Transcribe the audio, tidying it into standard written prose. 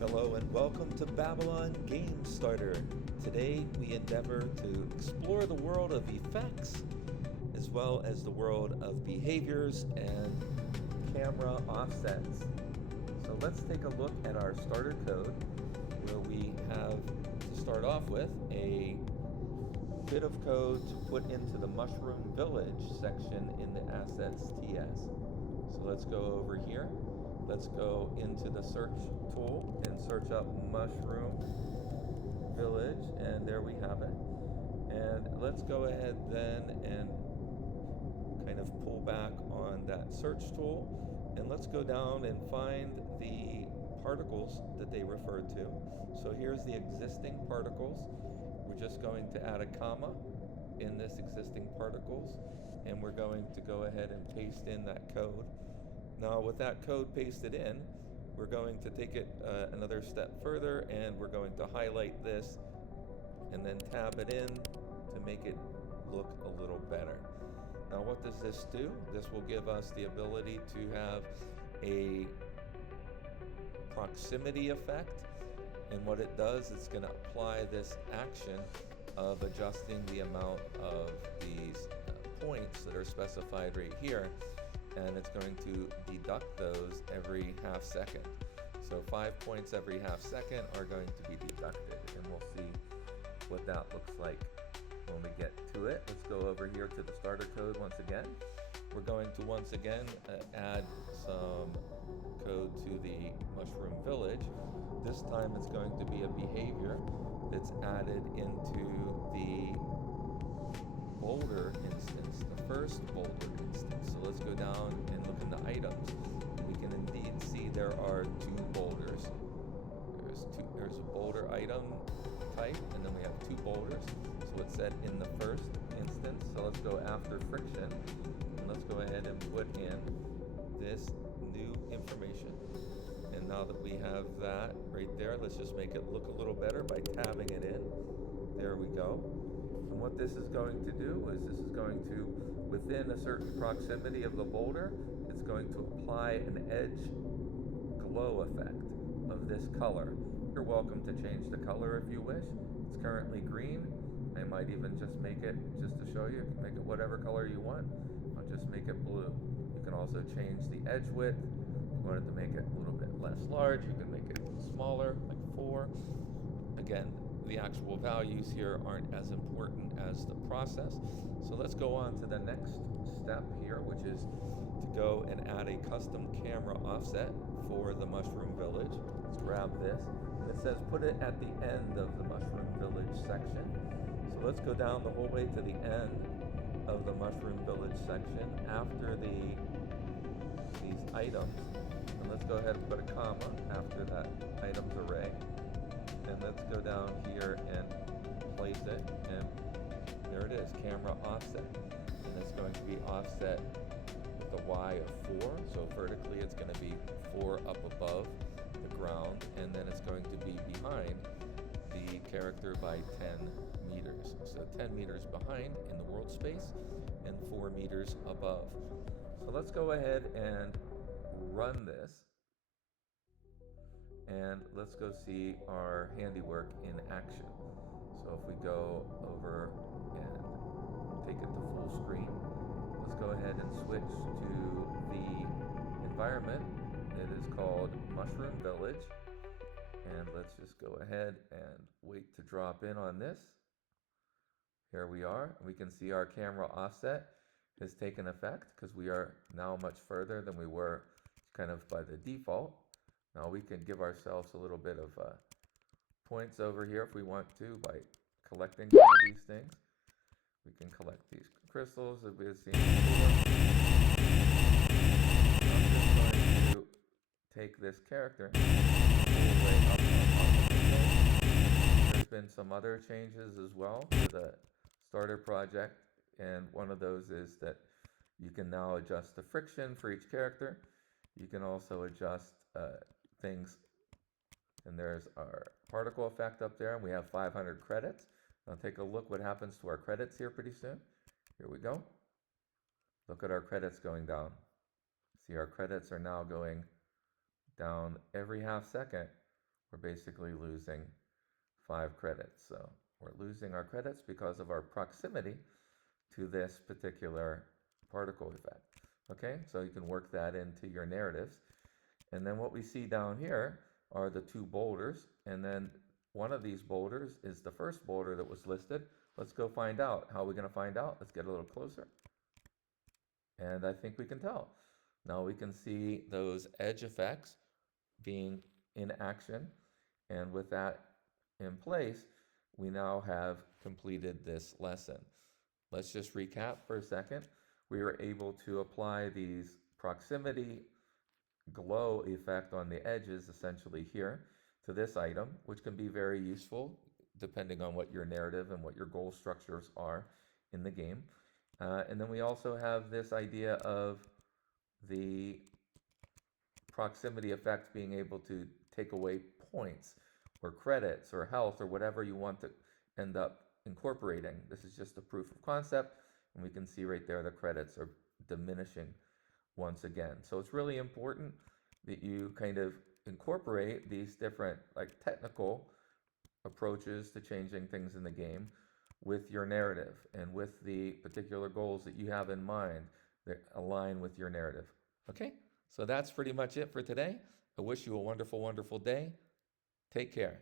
Hello and welcome to Babylon Game Starter. Today we endeavor to explore the world of effects as well as the world of behaviors and camera offsets. So let's take a look at our starter code where we have to start off with a bit of code to put into the Mushroom Village section in the Assets TS. So let's go over here. Let's go into the search tool and search up Mushroom Village, and there we have it. And let's go ahead then and kind of pull back on that search tool, and let's go down and find the particles that they refer to. So here's the existing particles. We're just going to add a comma in this existing particles, and we're going to go ahead and paste in that code. Now with that code pasted in, we're going to take it another step further, and we're going to highlight this and then tab it in to make it look a little better. Now what does this do? This will give us the ability to have a proximity effect, and what it does, it's going to apply this action of adjusting the amount of these points that are specified right here, and it's going to deduct those every half second. So 5 points every half second are going to be deducted, and we'll see what that looks like when we get to it. Let's go over here to the starter code once again. We're going to once again add some code to the Mushroom Village. This time it's going to be a behavior that's added into the boulder instance, the first boulder instance. So let's go down and look in the items. We can indeed see there are two boulders. There's a boulder item type, and then we have two boulders. So it's set in the first instance. So let's go after friction, and let's go ahead and put in this new information. And now that we have that right there, let's just make it look a little better by tabbing it in. There we go. And what this is going to do is this is going to, within a certain proximity of the boulder, it's going to apply an edge glow effect of this color. You're welcome to change the color if you wish. It's currently green. I might even just make it, just to show you, make it whatever color you want. I'll just make it blue. You can also change the edge width. If you wanted to make it a little bit less large, you can make it smaller, like 4. Again, the actual values here aren't as important as the process. So let's go on to the next step here, which is to go and add a custom camera offset for the Mushroom Village. Let's grab this. It says put it at the end of the Mushroom Village section. So let's go down the whole way to the end of the Mushroom Village section after these items. And let's go ahead and put a comma after that items array. And let's go down here and place it, and there it is, camera offset. And it's going to be offset with a Y of 4, so vertically it's going to be 4 up above the ground, and then it's going to be behind the character by 10 meters. So 10 meters behind in the world space and 4 meters above. So let's go ahead and run this. And let's go see our handiwork in action. So if we go over and take it to full screen, let's go ahead and switch to the environment. It is called Mushroom Village. And let's just go ahead and wait to drop in on this. Here we are. We can see our camera offset has taken effect because we are now much further than we were kind of by the default. Now we can give ourselves a little bit of points over here if we want to by collecting some of these things. We can collect these crystals as we have seen before. I'm just going to take this character all the way up on the window. There's been some other changes as well to the starter project, and one of those is that you can now adjust the friction for each character. You can also adjust things, and there's our particle effect up there, and we have 500 credits. Now take a look what happens to our credits here pretty soon. Here we go. Look at our credits going down. See, our credits are now going down every half second we're basically losing 5 credits. So we're losing our credits because of our proximity to this particular particle effect. Okay, so you can work that into your narratives. And then what we see down here are the 2 boulders, and then one of these boulders is the first boulder that was listed. Let's go find out. How are we going to find out? Let's get a little closer. And I think we can tell. Now we can see those edge effects being in action. And with that in place, we now have completed this lesson. Let's just recap for a second. We were able to apply these proximity glow effect on the edges essentially here to this item, which can be very useful depending on what your narrative and what your goal structures are in the game. And then we also have this idea of the proximity effect being able to take away points or credits or health or whatever you want to end up incorporating. This is just a proof of concept, and we can see right there the credits are diminishing once again. So it's really important that you kind of incorporate these different like technical approaches to changing things in the game with your narrative and with the particular goals that you have in mind that align with your narrative. Okay, so that's pretty much it for today. I wish you a wonderful, wonderful day. Take care.